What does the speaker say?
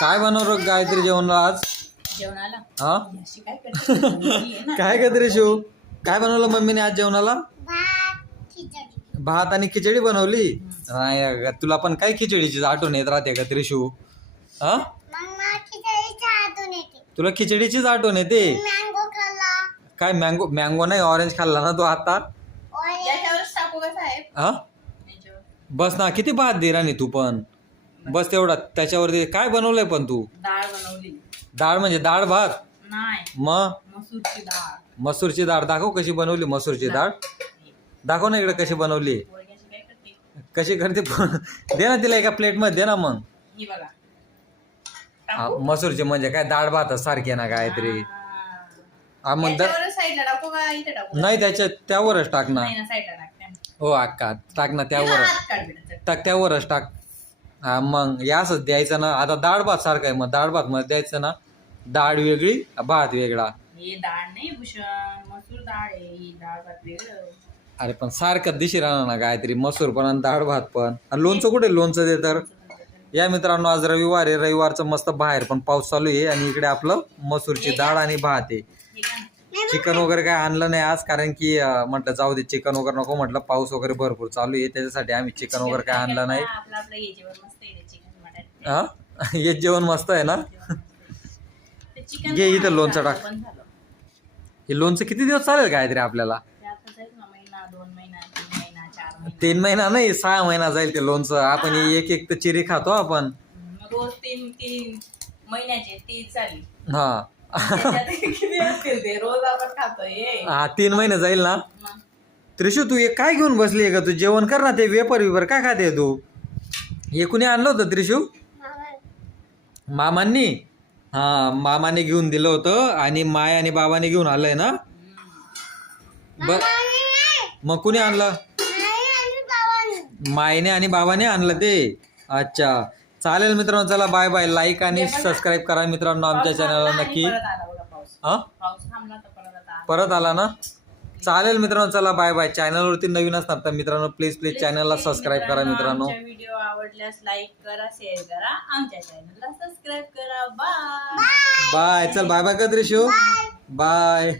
काय बनवलं गायत्री जेवणाला आज? जेवणाला हा अशी काय करते काय गायत्री शिव काय बनवलं मम्मीने आज जेवणाला? भात आणि खिचडी बनवली. नाही अगं, तुला पण काय खिचडीची आठवण येत राहते का त्रिशू? हा तुला खिचडीचीच आठवण येते. काय मँगो मँगो नाही ऑरेंज खाल्ला ना तू आता? याच्यावरच टाकू का साहेब? हा याच्यावर बस ना, किती भात दे राणी तू पण. बस तेवढा त्याच्यावरती काय बनवलंय पण तू? डाळ बनवली. डाळ म्हणजे डाळ भात? नाही, मग मसूरची डाळ. मसूरची डाळ दाखव कशी बनवली मसूरची डाळ. दाखव ना इकडे कशी बनवली. पोळग्याची काय करते? कशी करते दे ना तिला एका प्लेट मध्ये दे ना मग. ही बघा. मसूरची म्हणजे काय डाळ भात सारखी ना काहीतरी. हा मग याच्यावर साईडला टाकू का इथे टाकू? नाही त्याच्या त्यावरच टाक ना. नाही ना, साईडला टाकते. हो अक्का टाक ना त्यावर. हात काढ बेटा. टाक त्यावरच टाक. हा मग यासच द्यायचं ना. आता डाळ भात सारखं आहे मग डाळ भात मध्ये द्यायचं ना. डाळ वेगळी भात वेगळा. हे डाळ नाही भूषण, मसूर डाळ आहे. ही डाळ भात वेगळं. अरे पण सारखं दिशी राहणार ना काहीतरी मसूर पण आणि डाळ भात पण. आणि लोणचं कुठे लोणचं दे तर. या मित्रांनो आज रविवार आहे. रविवारचं मस्त बाहेर पण पाऊस चालू आहे आणि इकडे आपलं मसूरची डाळ आणि भात आहे. चिकन वगैरे काय आणलं नाही आज कारण की म्हटलं जाऊ दे चिकन वगैरे नको म्हटलं पाऊस वगैरे भरपूर चालू आहे त्याच्यासाठी आम्ही चिकन वगैरे काय आणलं नाही. हा हे जेवण मस्त आहे ना. घे इथं लोणचं टाक. हे लोणचं किती दिवस चालेल काहीतरी आपल्याला? 3 महिना नाही 6 महिना जाईल ते लोणचं. आपण एक एक तर चिरी खातो आपण. रोज 3 महिन्याचे 3 चाली. हा किती असतील ते रोज आपण खातोय. हा 3 महिने जाईल ना. त्रिशू तू एक काय घेऊन बसली का? तू जेवण कर ना. ते वेपर विपर काय खाते तू? हे कुणी आणलं होतं त्रिशू? मामांनी. हा मामाने घेऊन दिलं होतं आणि माय आणि बाबाने घेऊन आलंय ना. बर मग कुणी आणलं? मायने आणि बाबाने आणलं ते. अच्छा चालेल मित्रांनो चला बाय बाय. लाईक आणि सबस्क्राईब करा मित्रांनो आमच्या चॅनलला नक्की. हा परत आला ना. चालेल मित्रांनो चला बाय बाय. चॅनलवरती नवीन असणार तर मित्रांनो प्लीज चॅनलला सबस्क्राईब करा मित्रांनो. व्हिडिओ आवडल्यास लाईक करा, शेअर करा, आमच्या चॅनलला सबस्क्राईब करा. Bye bye. चल बाय बाय का त्रिशू. बाय.